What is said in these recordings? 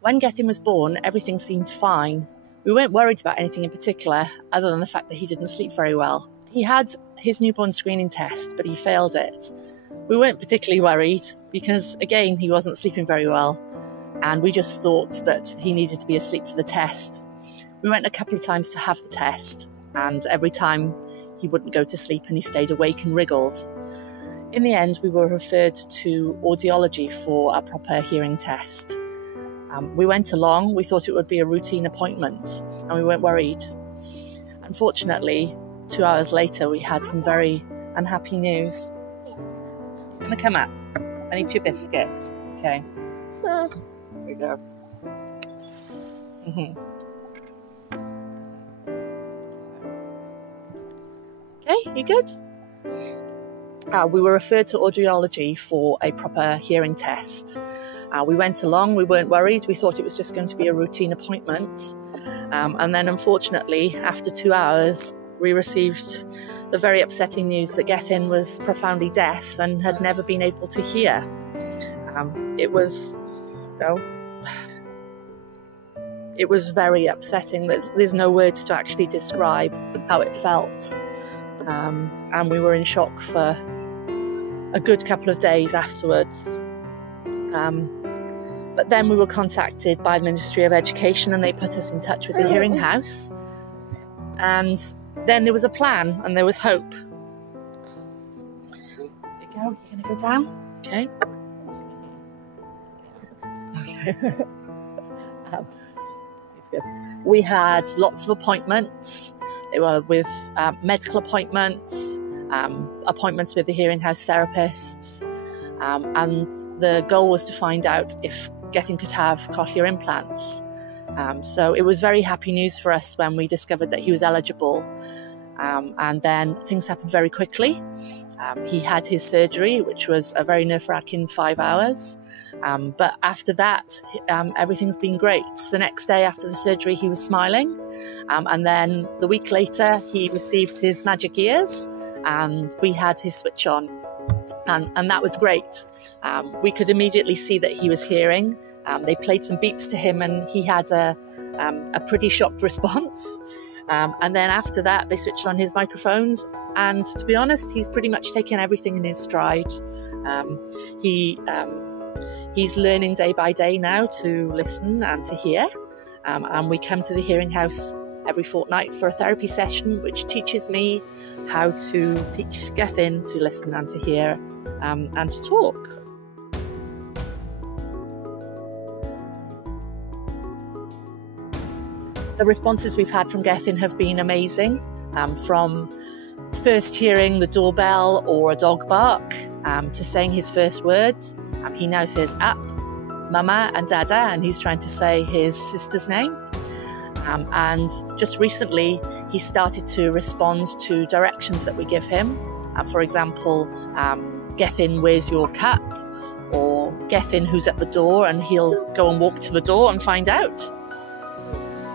When Gethin was born, everything seemed fine. We weren't worried about anything in particular, other than the fact that he didn't sleep very well. He had his newborn screening test, but he failed it. We weren't particularly worried because, again, he wasn't sleeping very well, and we just thought that he needed to be asleep for the test. We went a couple of times to have the test, and every time he wouldn't go to sleep and he stayed awake and wriggled. In the end, we were referred to audiology for a proper hearing test. We went along, we thought it would be a routine appointment, and we weren't worried. Unfortunately, 2 hours later, we had some very unhappy news. You want to come up? I need 2 biscuits. Okay. Here we go. Okay, you good? We were referred to audiology for a proper hearing test. We went along, we weren't worried, we thought it was just going to be a routine appointment. And then unfortunately, after 2 hours, we received the very upsetting news that Gethin was profoundly deaf and had never been able to hear. It was very upsetting. There's no words to actually describe how it felt. And we were in shock for a good couple of days afterwards. But then we were contacted by the Ministry of Education and they put us in touch with the Hearing House. And then there was a plan and there was hope. There you go. You're going to go down? Okay. It's good. We had lots of appointments. They were with medical appointments, appointments with the Hearing House therapists, and the goal was to find out if Gethin could have cochlear implants. So it was very happy news for us when we discovered that he was eligible, and then things happened very quickly. He had his surgery, which was a very nerve-wracking 5 hours, but after that everything's been great. The next day after the surgery he was smiling, and then the week later he received his magic ears and we had his switch on. And that was great. We could immediately see that he was hearing. They played some beeps to him and he had a pretty shocked response. And then after that, they switched on his microphones. And to be honest, he's pretty much taken everything in his stride. He's learning day by day now to listen and to hear. And we come to the Hearing House every fortnight for a therapy session, which teaches me how to teach Gethin to listen and to hear and to talk. The responses we've had from Gethin have been amazing, from first hearing the doorbell or a dog bark to saying his first word. He now says up, mama and dada, and he's trying to say his sister's name. And just recently, he started to respond to directions that we give him. For example, Gethin, where's your cup? Or Gethin, who's at the door? And he'll go and walk to the door and find out.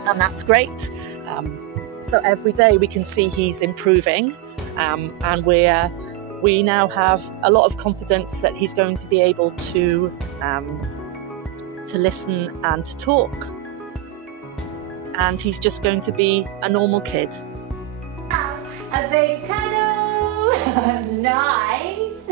And that's great. So every day we can see he's improving, and we now have a lot of confidence that he's going to be able to listen and to talk. And he's just going to be a normal kid. A big cuddle! Nice!